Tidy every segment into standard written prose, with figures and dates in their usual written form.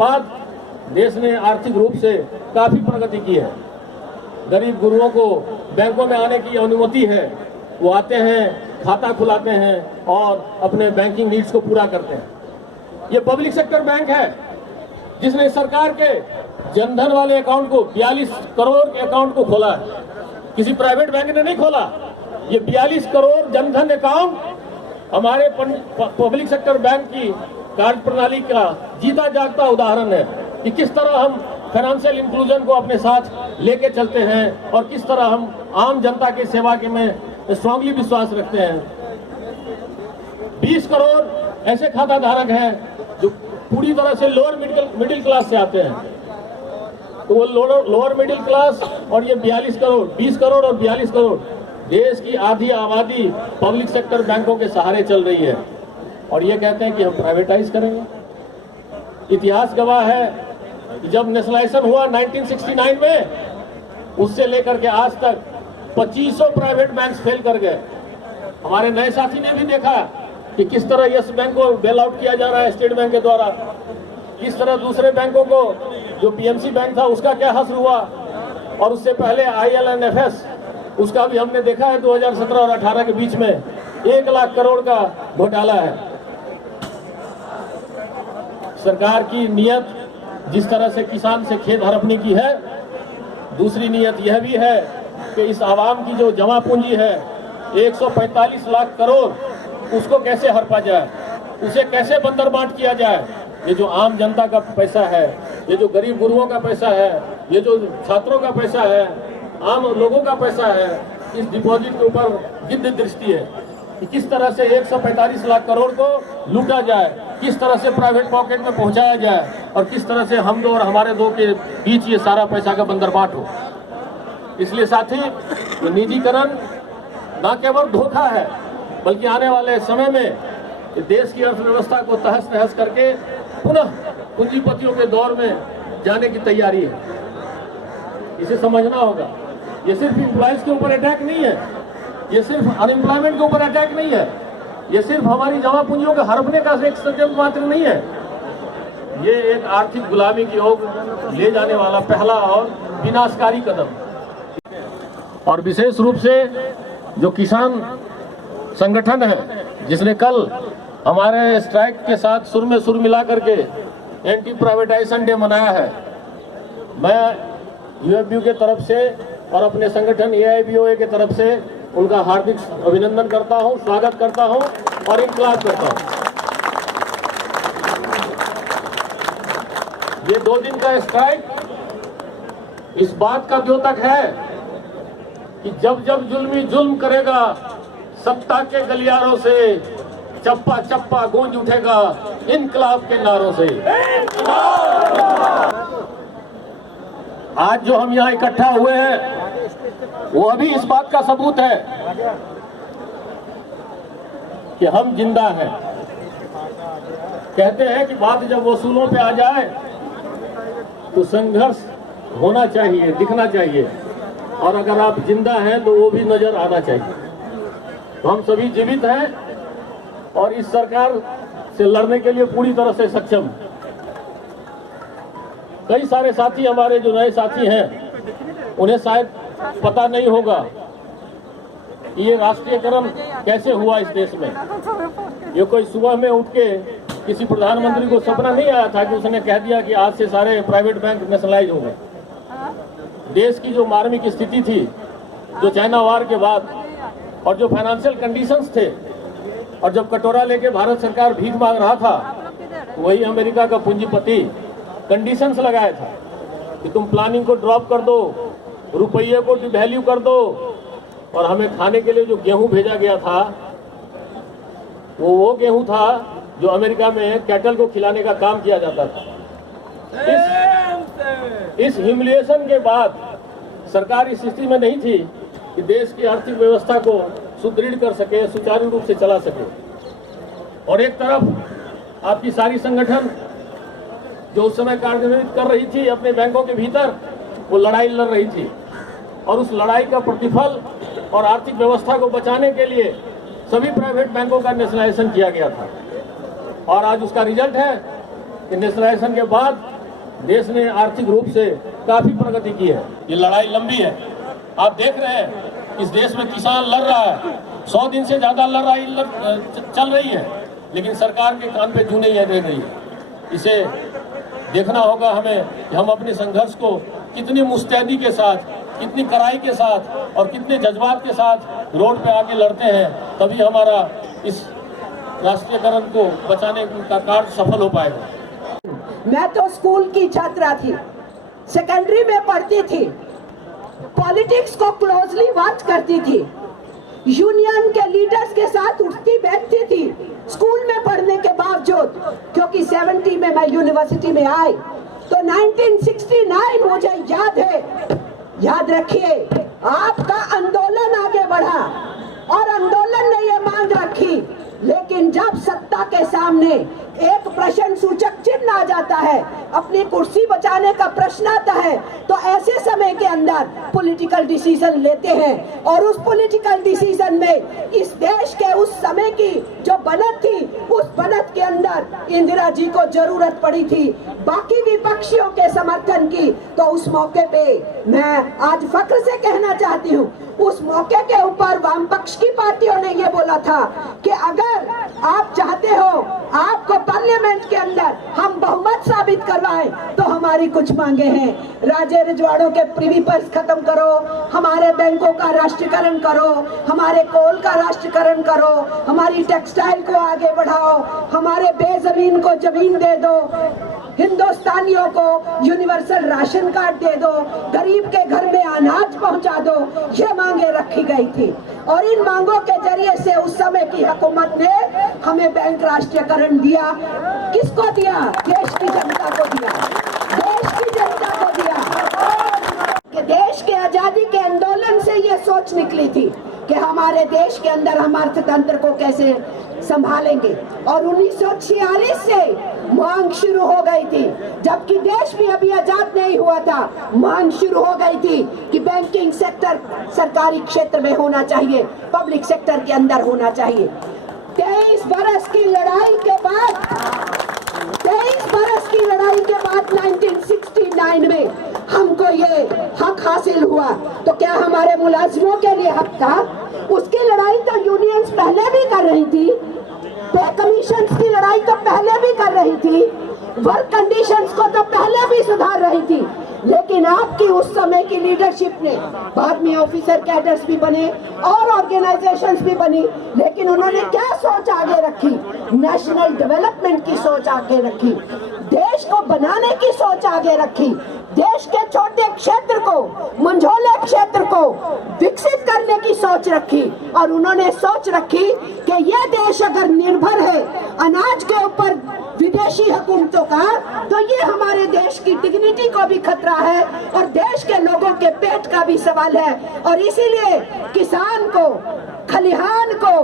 बाद देश ने आर्थिक रूप से काफी प्रगति की है। गरीब गुरुओं को बैंकों में आने की अनुमति है, वो आते हैं, खाता खुलाते हैं और अपने बैंकिंग नीड्स को पूरा करते हैं। ये पब्लिक सेक्टर बैंक है जिसने सरकार के जनधन वाले अकाउंट को 42 करोड़ के अकाउंट को खोला है, किसी प्राइवेट बैंक ने नहीं खोला। ये 42 करोड़ जनधन अकाउंट हमारे पब्लिक सेक्टर बैंक की कार्य प्रणाली का जीता जागता उदाहरण है कि किस तरह हम फाइनेंशियल इंक्लूजन को अपने साथ लेके चलते हैं और किस तरह हम आम जनता की सेवा के में स्ट्रांगली विश्वास रखते हैं। 20 करोड़ ऐसे खाता धारक हैं जो पूरी तरह से लोअर मिडिल क्लास से आते हैं, तो वो लोअर मिडिल क्लास और ये 42 करोड़, 20 करोड़ और 42 करोड़, देश की आधी आबादी पब्लिक सेक्टर बैंकों के सहारे चल रही है और ये कहते हैं कि हम प्राइवेटाइज करेंगे। इतिहास गवाह है कि जब नेशनलाइजेशन हुआ 1969 में, उससे लेकर के आज तक 2500 प्राइवेट बैंक्स फेल कर गए। हमारे नए साथी ने भी देखा कि किस तरह यस बैंक को बेल आउट किया जा रहा है स्टेट बैंक के द्वारा, किस तरह दूसरे बैंकों को, जो पीएमसी बैंक था उसका क्या हश्र हुआ, और उससे पहले IL&FS उसका भी हमने देखा है 2017 और 18 के बीच में 1 लाख करोड़ का घोटाला है। सरकार की नियत जिस तरह से किसान से खेत हड़पने की है, दूसरी नियत यह भी है कि इस आवाम की जो जमा पूंजी है 145 लाख करोड़, उसको कैसे हड़पा जाए, उसे कैसे बंदर बांट किया जाए। ये जो आम जनता का पैसा है, ये जो गरीब गुरुओं का पैसा है, ये जो छात्रों का पैसा है, आम लोगों का पैसा है, इस डिपॉजिट के ऊपर गिद्ध दृष्टि है कि किस तरह से 145 लाख करोड़ को लूटा जाए, किस तरह से प्राइवेट पॉकेट में पहुंचाया जाए और किस तरह से हम दो और हमारे दो के बीच ये सारा पैसा का बंदरबाट हो। इसलिए साथी, ये निजीकरण न केवल धोखा है बल्कि आने वाले समय में देश की अर्थव्यवस्था को तहस नहस करके पुनः पूंजीपतियों के दौर में जाने की तैयारी है। इसे समझना होगा। ये सिर्फ एम्प्लॉयज के ऊपर अटैक नहीं है, ये सिर्फ अनएम्प्लॉयमेंट के ऊपर अटैक नहीं है, ये सिर्फ हमारी जमा पूंजियों के हड़पने का एक षड्यंत्र मात्र नहीं है। ये एक आर्थिक गुलामी की ओर ले जाने वाला पहला और विनाशकारी कदम। और विशेष रूप से जो किसान संगठन है जिसने कल हमारे स्ट्राइक के साथ सुर में सुर मिला करके एंटी प्राइवेटाइजेशन डे मनाया है, मैं UFBU के तरफ से और अपने संगठन AIBOA के तरफ से उनका हार्दिक अभिनंदन करता हूं, स्वागत करता हूं और इंकलाब करता हूं। ये 2 दिन का स्ट्राइक इस बात का द्योतक है कि जब जब जुल्मी जुल्म करेगा, सत्ता के गलियारों से चप्पा चप्पा गूंज उठेगा इनकलाब के नारों से। आज जो हम यहाँ इकट्ठा हुए हैं वो अभी इस बात का सबूत है कि हम जिंदा हैं। कहते हैं कि बात जब वसूलों पे आ जाए तो संघर्ष होना चाहिए, दिखना चाहिए, और अगर आप जिंदा हैं तो वो भी नजर आना चाहिए। तो हम सभी जीवित हैं और इस सरकार से लड़ने के लिए पूरी तरह से सक्षम। कई सारे साथी हमारे जो नए साथी हैं उन्हें शायद पता नहीं होगा कि ये राष्ट्रीयकरण कैसे हुआ इस देश में। ये कोई सुबह में उठ के किसी प्रधानमंत्री को सपना नहीं आया था कि उसने कह दिया कि आज से सारे प्राइवेट बैंक नेशनलाइज हो गए। देश की जो मार्मिक स्थिति थी, जो चाइना वार के बाद, और जो फाइनेंशियल कंडीशंस थे, और जब कटोरा लेके भारत सरकार भीख मांग रहा था, तो वही अमेरिका का पूंजीपति कंडीशंस लगाया था कि तुम प्लानिंग को ड्रॉप कर दो, रुपये को डिवैल्यू कर दो, और हमें खाने के लिए जो गेहूं भेजा गया था वो गेहूं था जो अमेरिका में कैटल को खिलाने का काम किया जाता था। इस ह्यूमिलिएशन के बाद सरकार इस स्थिति में नहीं थी कि देश की आर्थिक व्यवस्था को सुदृढ़ कर सके, सुचारू रूप से चला सके। और एक तरफ आपकी सारी संगठन जो उस समय कार्यान्वित कर रही थी अपने बैंकों के भीतर, वो लड़ाई लड़ रही थी, और उस लड़ाई का प्रतिफल और आर्थिक व्यवस्था को बचाने के लिए सभी प्राइवेट बैंकों का नेशनलाइजेशन किया गया था। और आज उसका रिजल्ट है कि नेशनलाइजेशन के बाद देश ने आर्थिक रूप से काफी प्रगति की है। ये लड़ाई लंबी है। आप देख रहे हैं इस देश में किसान लड़ रहा है, 100 दिन से ज्यादा लड़ाई चल रही है, लेकिन सरकार के कान पे जू नहीं दे रही है। इसे देखना होगा हमें कि हम अपने संघर्ष को कितनी मुस्तैदी के साथ, कितनी कड़ाई के साथ और कितने जज्बात के साथ रोड पे आके लड़ते हैं, तभी हमारा इस राष्ट्रीयकरण को बचाने का कार्य सफल हो पाएगा। मैं तो स्कूल की छात्रा थी, सेकेंडरी में पढ़ती थी, पॉलिटिक्स को क्लोजली वॉच करती थी, यूनियन के लीडर्स के साथ उठती बैठती थी स्कूल में पढ़ने के बावजूद, क्योंकि 70 में मैं यूनिवर्सिटी में आई तो 1969 मुझे याद है। याद रखिए, आपका आंदोलन आगे बढ़ा और आंदोलन ने ये मांग रखी, लेकिन जब सत्ता के सामने एक प्रश्न सूचक चिन्ह आ जाता है, अपनी कुर्सी बचाने का प्रश्न आता है, तो ऐसे समय के अंदर पॉलिटिकल डिसीजन लेते हैं। और उस पॉलिटिकल डिसीजन में इस देश के उस समय की जो बनत थी, उस बनत के अंदर इंदिरा जी को जरूरत पड़ी थी बाकी विपक्षियों के समर्थन की। तो उस मौके पे मैं आज फख्र से कहना चाहती हूँ, उस मौके के ऊपर वाम पक्ष की पार्टियों ने ये बोला था कि अगर आप चाहते हो आपको पार्लियामेंट के अंदर हम बहुमत साबित करवाएं तो हमारी कुछ मांगे हैं। राज्य रजवाड़ों के प्रिवी पर्स खत्म करो, हमारे बैंकों का राष्ट्रीयकरण करो, हमारे कोल का राष्ट्रीयकरण करो, हमारी टेक्सटाइल को आगे बढ़ाओ, हमारे बेजमीन को जमीन दे दो, हिंदुस्तानियों को यूनिवर्सल राशन कार्ड दे दो, गरीब के घर में अनाज पहुंचा दो। ये मांगे रखी गई थी और इन मांगों के जरिए से उस समय की हुकूमत ने हमें बैंक राष्ट्रीयकरण दिया। किसको दिया? देश की जनता को दिया, देश की जनता को दिया। कि देश के आजादी के आंदोलन से ये सोच निकली थी कि हमारे देश के अंदर हम अर्थतंत्र को कैसे संभालेंगे। और 1946 से मांग शुरू हो गई थी, जबकि देश भी अभी आजाद नहीं हुआ था, मांग शुरू हो गई थी कि बैंकिंग सेक्टर सरकारी क्षेत्र में होना चाहिए, पब्लिक सेक्टर के अंदर होना चाहिए। 23 बरस की लड़ाई के बाद 1969 में हमको ये हक हासिल हुआ। तो क्या हमारे मुलाजिमों के लिए हक था? उसकी लड़ाई तो यूनियंस पहले भी कर रही थी, पे कमीशन की लड़ाई तो पहले भी कर रही थी, वर्क कंडीशंस को तो पहले भी सुधार रही थी। लेकिन आपकी उस समय की लीडरशिप ने, बाद में ऑफिसर कैडर्स भी बने और ऑर्गेनाइजेशंस भी बनी, लेकिन उन्होंने क्या सोच आगे रखी? नेशनल डेवलपमेंट की सोच आगे रखी, देश को बनाने की सोच आगे रखी, देश के छोटे क्षेत्र को, मंझोले क्षेत्र को विकसित करने की सोच रखी। और उन्होंने सोच रखी कि यह देश अगर निर्भर है अनाज के ऊपर विदेशी हुकूमतों का, तो ये हमारे देश की डिग्निटी को भी खतरा है और देश के लोगों के पेट का भी सवाल है। और इसीलिए किसान को, खलिहान को,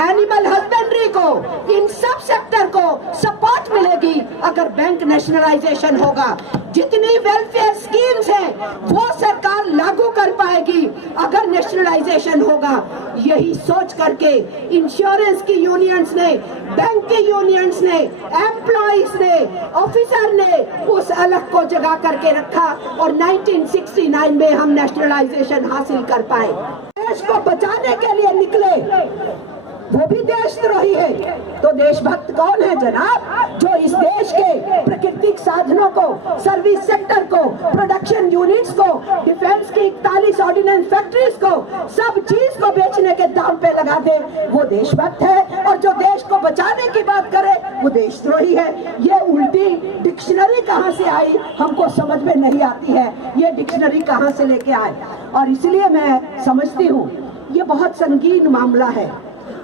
एनिमल हस्बेंड्री को, इन सब सेक्टर को सपोर्ट मिलेगी अगर बैंक नेशनलाइजेशन होगा। जितनी वेलफेयर स्कीम्स हैं वो सरकार लागू कर पाएगी अगर नेशनलाइजेशन होगा। यही सोच करके इंश्योरेंस की यूनियंस ने, बैंक की यूनियंस ने, एम्प्लॉइज ने, ऑफिसर ने उस अलग को जगा करके रखा और 1969 में हम नेशनलाइजेशन हासिल कर पाए। देश को बचाने के लिए निकले वो भी देशद्रोही है। तो देशभक्त कौन है जनाब? जो इस देश के प्राकृतिक साधनों को, सर्विस सेक्टर को, प्रोडक्शन यूनिट्स को, डिफेंस की 41 ऑर्डिनेंस फैक्ट्रीज को, सब चीज को बेचने के दाम पे लगा दे, वो देशभक्त है। और जो देश को बचाने की बात करे वो देशद्रोही है। ये उल्टी डिक्शनरी कहाँ से आई हमको समझ में नहीं आती है, ये डिक्शनरी कहाँ से लेके आए। और इसलिए मैं समझती हूँ ये बहुत संगीन मामला है,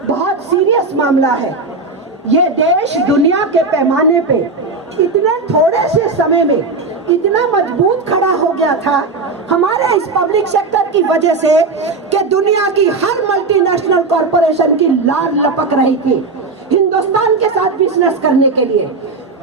बहुत सीरियस मामला है। ये देश दुनिया के पैमाने पे इतने थोड़े से समय में इतना मजबूत खड़ा हो गया था हमारे इस पब्लिक सेक्टर की वजह से कि दुनिया की हर मल्टीनेशनल कॉरपोरेशन की लार लपक रही थी हिंदुस्तान के साथ बिजनेस करने के लिए।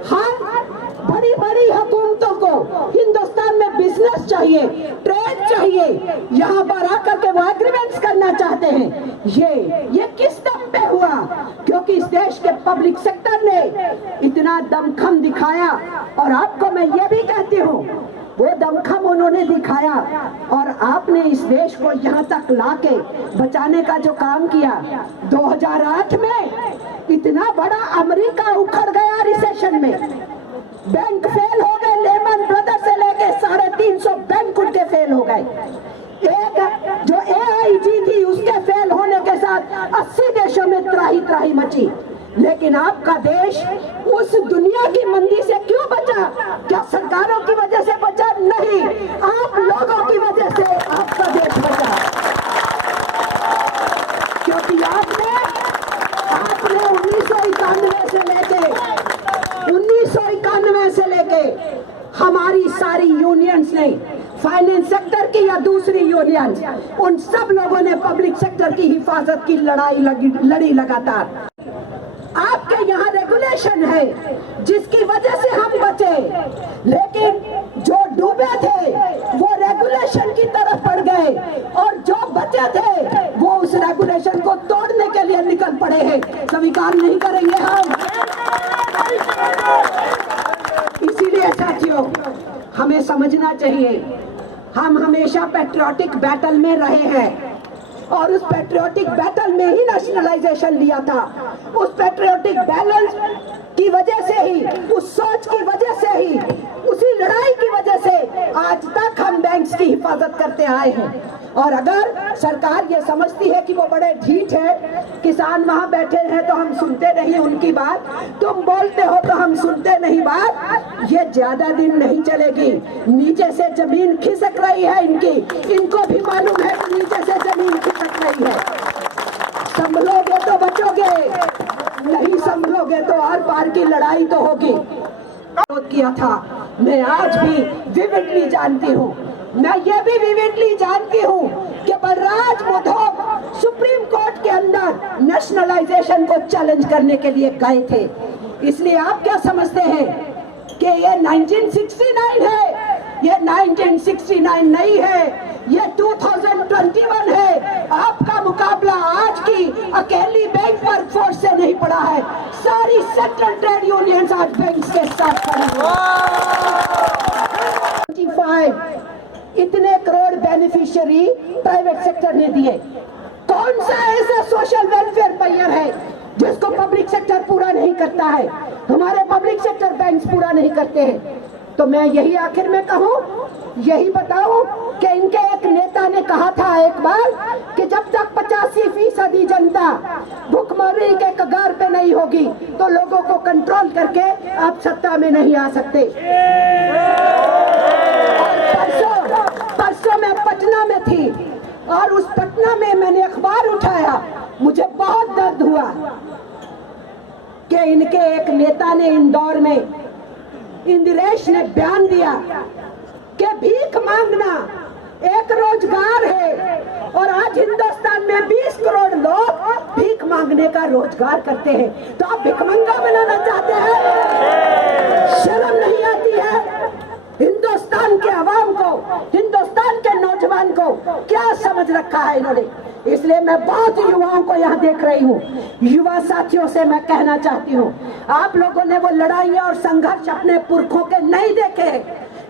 हर बड़ी बड़ी हुकूमतों को हिंदुस्तान में बिजनेस चाहिए, ट्रेड चाहिए, यहाँ पर आकर के वो एग्रीमेंट्स करना चाहते हैं। ये किस दम पे हुआ क्योंकि इस देश के पब्लिक सेक्टर ने इतना दमखम दिखाया। और आपको मैं ये भी कहती हूँ, वो दमखम उन्होंने दिखाया और आपने इस देश को यहाँ तक लाके बचाने का जो काम किया। 2008 में इतना बड़ा अमेरिका उखड़ गया रिसेशन में, बैंक फेल हो गए, लेमन ब्रदर्स से लेके 350 बैंक उनके फेल हो गए। एक जो AIG थी उसके फेल होने के साथ 80 देशों में त्राही मची। लेकिन आपका देश उस दुनिया की मंदी से क्यों बचा? क्या सरकारों की वजह से बचा? नहीं, आप लोगों की वजह से आपका देश बचा। क्योंकि आपने 1991 से लेके हमारी सारी यूनियंस ने, फाइनेंस सेक्टर की या दूसरी यूनियंस, उन सब लोगों ने पब्लिक सेक्टर की हिफाजत की लड़ाई लड़ी लगातार। आपके यहाँ रेगुलेशन है जिसकी वजह से हम बचे, लेकिन जो डूबे थे वो रेगुलेशन की तरफ बढ़ गए और जो बचे थे वो उस रेगुलेशन को तोड़ने के लिए निकल पड़े हैं। स्वीकार नहीं करेंगे हम। इसीलिए साथियों, हमें समझना चाहिए, हम हमेशा पैट्रियोटिक बैटल में रहे हैं और उस पैट्रियोटिक बैटल में ही नेशनलाइजेशन लिया था। उस पैट्रियोटिक बैलेंस की वजह से ही, उस सोच की वजह से ही, उसी लड़ाई की वजह से आज तक हम बैंक्स की हिफाजत करते आए हैं। और अगर सरकार ये समझती है कि वो बड़े ढीठ है, किसान वहां बैठे हैं तो हम सुनते नहीं उनकी बात, तुम बोलते हो तो हम सुनते नहीं बात, ये ज्यादा दिन नहीं चलेगी। नीचे से जमीन खिसक रही है इनको भी मालूम है कि नीचे से जमीन खिसक रही है। संभलोगे तो बचोगे, नहीं संभलोगे तो आर पार की लड़ाई तो होगी। किया था, मैं आज भी विविडली जानती हूँ, मैं ये भी विविडली जानती हूँ कि बलराज माधव सुप्रीम कोर्ट के अंदर नेशनलाइजेशन को चैलेंज करने के लिए गए थे। इसलिए आप क्या समझते हैं कि ये 1969 है? ये 1969 नहीं है, ये 2021 है। आपका मुकाबला आज की अकेली बैंक वर्कफोर्स से नहीं पड़ा है, सारी सेंट्रल ट्रेड यूनियंस आज बैंक के साथ खड़ी हैं। इतने करोड़ बेनिफिशियरी प्राइवेट सेक्टर ने दिए। कौन सा ऐसा सोशल वेलफेयर पेयर है जिसको पब्लिक सेक्टर पूरा नहीं करता है? हमारे पब्लिक सेक्टर बैंक्स पूरा नहीं करते हैं। तो मैं यही आखिर में कहूँ, यही बताऊं कि इनके एक नेता ने कहा था एक बार कि जब तक 85% जनता भुखमरी के कगार पे नहीं होगी तो लोगों को कंट्रोल करके आप सत्ता में नहीं आ सकते। परसों मैं पटना में थी और उस पटना में मैंने अखबार उठाया, मुझे बहुत दर्द हुआ कि इनके एक नेता ने इंदौर में, इंदिरेश ने बयान दिया कि भीख मांगना एक रोजगार है और आज हिंदुस्तान में 20 करोड़ लोग भीख मांगने का रोजगार करते हैं। तो आप भिखमंगा बनाना चाहते हैं? शर्म नहीं आती है? हिंदुस्तान के अवाम को, हिंदुस्तान के नौजवान को क्या समझ रखा है इन्होंने? इसलिए मैं बहुत युवाओं को यहाँ देख रही हूँ, युवा साथियों से मैं कहना चाहती हूँ, आप लोगों ने वो लड़ाइयाँ और संघर्ष अपने पुरखों के नहीं देखे,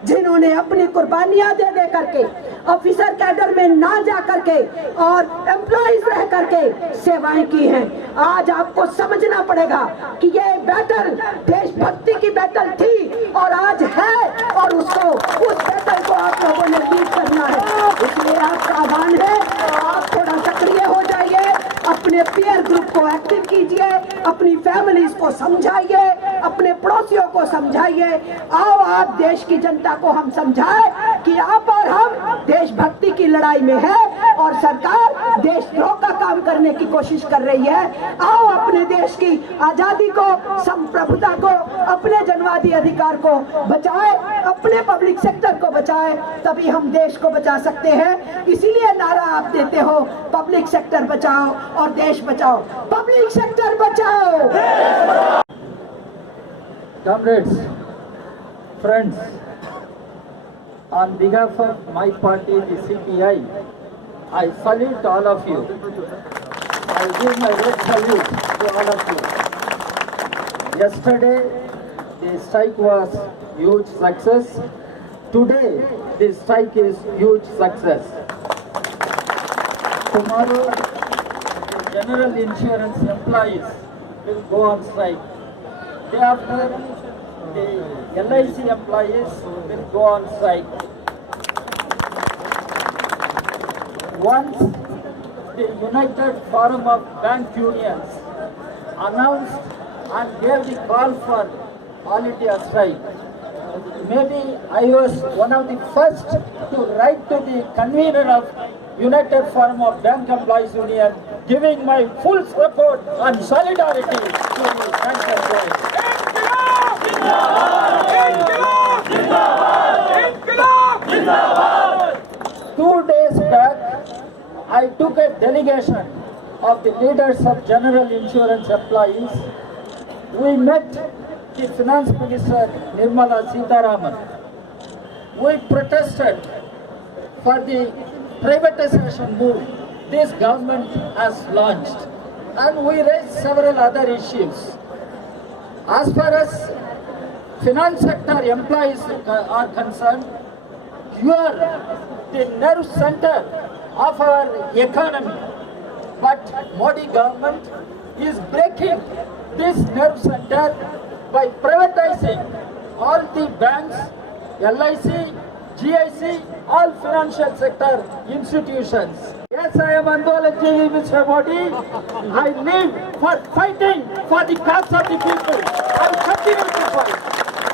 जिन्होंने अपनी कुर्बानियां दे करके, ऑफिसर कैडर में ना जा करके और एम्प्लॉइज रह करके सेवाएं की हैं। आज आपको समझना पड़ेगा कि ये बैटल देशभक्ति की बैटल थी और आज है, और उसको, उस बैटल को आप लोगों ने लीड करना है। इसलिए आपका आह्वान है, आप थोड़ा सक्रिय हो जाइए, अपने पीयर ग्रुप को एक्टिव कीजिए, अपनी फैमिलीज को समझाइए, अपने पड़ोसियों को समझाइए। आओ आप देश की जनता को हम समझाएं कि आप और हम देशभक्ति की लड़ाई में है और सरकार देशद्रोह का काम करने की कोशिश कर रही है। आओ अपने देश की आजादी को, संप्रभुता को, अपने जनवादी अधिकार को बचाए, अपने पब्लिक सेक्टर को बचाए, तभी हम देश को बचा सकते हैं। इसीलिए नारा आप देते हो, पब्लिक सेक्टर बचाओ और देश बचाओ। पब्लिक सेक्टर बचाओ। Comrades, friends, on behalf of my party, the CPI, I salute all of you. I I give my red salute to all of you. Yesterday, the strike was huge success. Today, the strike is huge success. Tomorrow, the general insurance employees will go on strike. Day after, the LIC employees will go on strike. Once the United Forum of Bank Unions announced and gave the call for all India strike, maybe I was one of the first to write to the convener of United Forum of Bank Employees Union, giving my full support and solidarity to the bank employees. 2 days back, I took a delegation of the leaders of general insurance employees. We met the Finance Minister Nirmala Sitharaman. We protested for the privatization move this government has launched, and we raised several other issues. As far as finance sector employees are concerned, you are the nerve center of our economy. But Modi government is breaking this nerve center by privatizing all the banks, LIC, GIC, all financial sector institutions. Yes, I am Andolaji, Mr. Modi. I live for fighting for the cause of the people. I will continue to fight.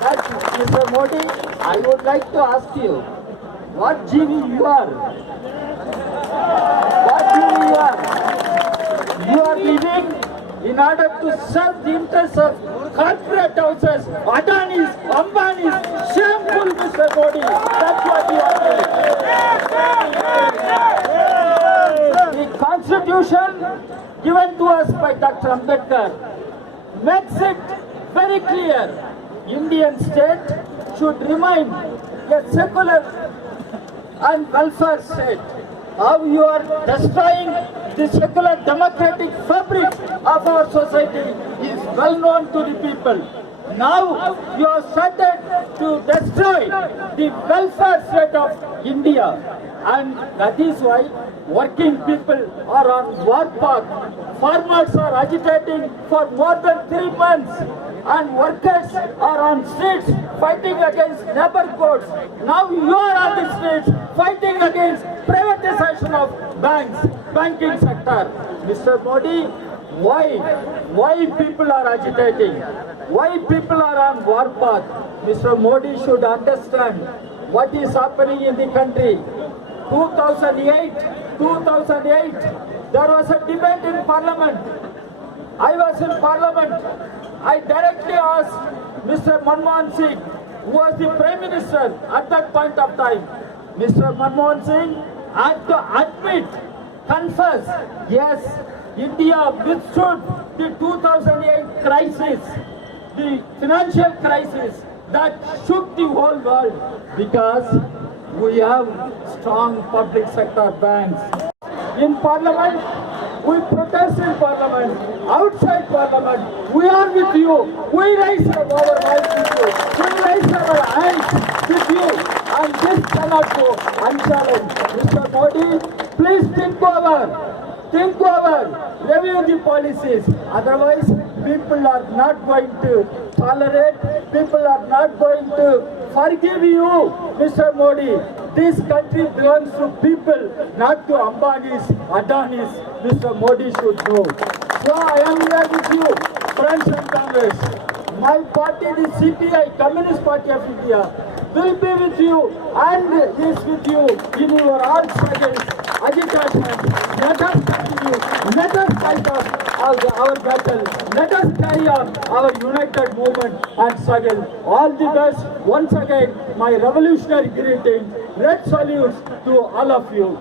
But Mr. Modi, I would like to ask you, what GV you are? What GV you are? You are living in order to serve the interests of corporate houses, Adanis, Ambanis. Shameful, Mr. Modi. That's what you are doing. The constitution given to us by Dr. Ambedkar makes it very clear. Indian state should remain a secular and welfare state. How you are destroying the secular democratic fabric of our society is well known to the people. Now you have started to destroy the welfare state of India, and that is why working people are on war path. Farmers are agitating for more than 3 months, and workers are on streets fighting against labor codes. Now you are on the streets fighting against privatization of banks, banking sector. Mr. Modi, why people are agitating? Why people are on war path? Mr. Modi should understand what is happening in the country. 2008, there was a debate in Parliament. I was in Parliament. I directly asked Mr. Manmohan Singh, who was the Prime Minister at that point of time. Mr. Manmohan Singh had to admit, confess, yes, India withstood the 2008 crisis, the financial crisis that shook the whole world, because we have strong public sector banks. In Parliament, we protest in Parliament, outside Parliament, we are with you. We raise our voice with you. We raise our hands with you. And this cannot go unchallenged. Mr. Modi, please think over, review the policies. Otherwise, people are not going to tolerate, people are not going to forgive you, Mr. Modi. This country belongs to people, not to Ambanis, Adanis. Mr. Modi should know. So I am here with you, friends and Congress. My party, the CPI, Communist Party of India, will be with you and is with you in your all struggles, agitation. Let us continue. Let us fight our battle. Let us carry on our united movement and struggle. All the best. Once again, my revolutionary greeting. Red salutes to all of you.